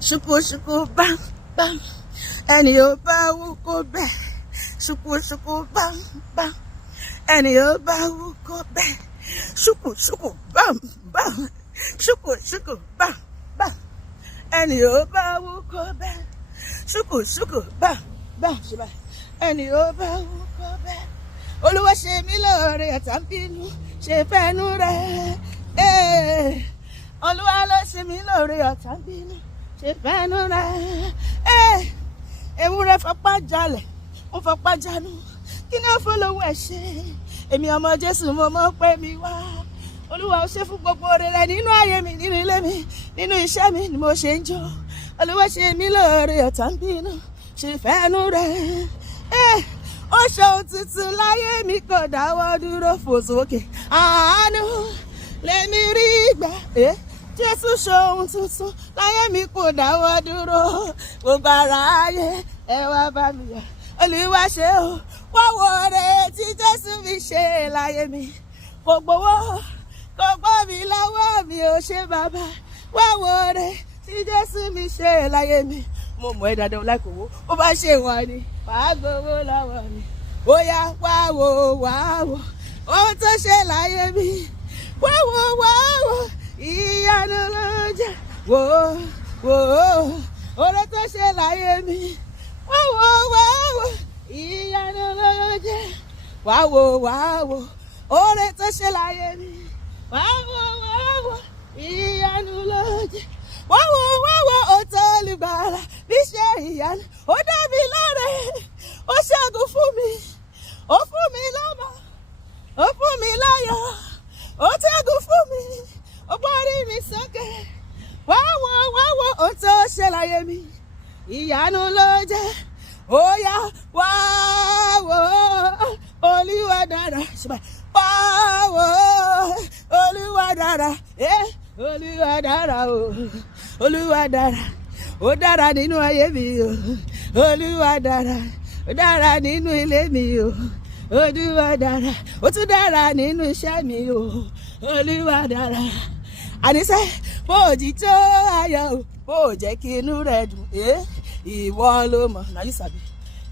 ṣùkú ṣùkú bam bam. Ẹni ó bá wú kó bẹ̀. Ṣùkú ṣùkú bam bam. Ẹni ó bá wú kó bẹ̀. Ṣùkú ṣùkú bam bam. Ṣùkú ṣùkú bam bam. Ẹni ó bá wú kó bẹ̀. Ṣùkú ṣùkú bam bam. Ṣe báyìí. Ẹni ó bá wú kó bẹ̀. Olúwa ṣe mí lóore ọ̀tá ń bínú ṣe fẹ́nu rẹ̀. Olúwa ló ṣe mí lóore ọ̀tá ń bínú ṣe fẹ́nu rẹ̀. Ewúrẹ́ fapá jalẹ̀ ó fapá jánu kí ni ó fọlọ́wọ́ ẹ̀ ṣe. Èmi ọmọ Jésù mo mọ̀ pé mi wá. Olúwa ó ṣe fún gbogbo oore rẹ̀ nínú ayé mi, nínú ilé mi, nínú iṣẹ́ mi ni mo ṣe ń jó. Olúwa ṣe mí lóore ọ̀tá ń bínú ṣe fẹ́nu rẹ̀. Ó ṣe ohun tuntun láyé mi kò dáwọ́ dúró fò sókè. Àánú lèmi rí gbà. Jésù ṣe ohun tuntun láyé mi kò dáwọ́ dúró. Gbogbo ara ayé ẹ wá bá mi yọ̀. Olúwa ṣe o wá wo oore tí Jésù fi ṣe láyé mi. Kò gbowó kò gbọ́ mi lọ́wọ́ mi ò ṣe bàbá. Wá wo oore tí Jésù mi ṣe láyé mi. Mo mọ̀ ẹ́ dáadáa láìkò owó ó bá ṣe wọ́n ni wàá gbowó lọ́wọ́ mi. Ó yá wá wo ohun tó ṣe láyé mi. Wá wo ìyanu ló jẹ́. Wò oore tó ṣe láyé mi. Wá wo ìyanu ló jẹ́. Wá wo oore tó ṣe láyé mi. Wá wo ìyanu ló jẹ́. Wá wo òtò olùgbàlà bí ṣe ìyanu. Ó dá mi láre, ó ṣẹ́gun fún mi, ó fún mi lọ́mọ, ó fún mi láyọ̀, ó ṣẹ́gun fún mi, ó gbórí mi sókè. Wá wo ohun tó ṣe láyé mi. Ìyanu ló jẹ́. Ó yá wá wo Olúwa dára. Wá wo Olúwa dára. Olúwa dára o. Olúwa dára. Ó dára nínú ayé mi o. Olúwa dára. Ó dára nínú ilé mi o. Olúwa dára. Ó tún dára nínú iṣẹ́ mi o. Olúwa dára. Àníṣe bó jíjó ayọ̀ o, bó jẹ́ kí inú rẹ̀ dùn. Ìwọ ló mọ̀. Now you sabi.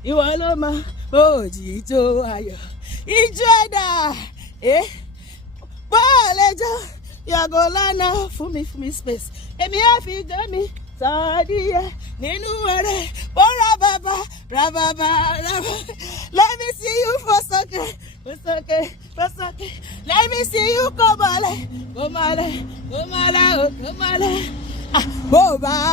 Ìwọ ló mọ̀ bó jíjó ayọ̀. Ijó ẹ̀dá. Bọ́ọ̀lù ẹjọ́ yàgò lánà fún mi space. Èmi á fi jẹ́ mi sọ́ọ́díyẹ nínú ẹ̀rẹ́. Ó rábàbà. Let me see you for sókè. Let me see you kó mọ́lẹ̀. Bó bá.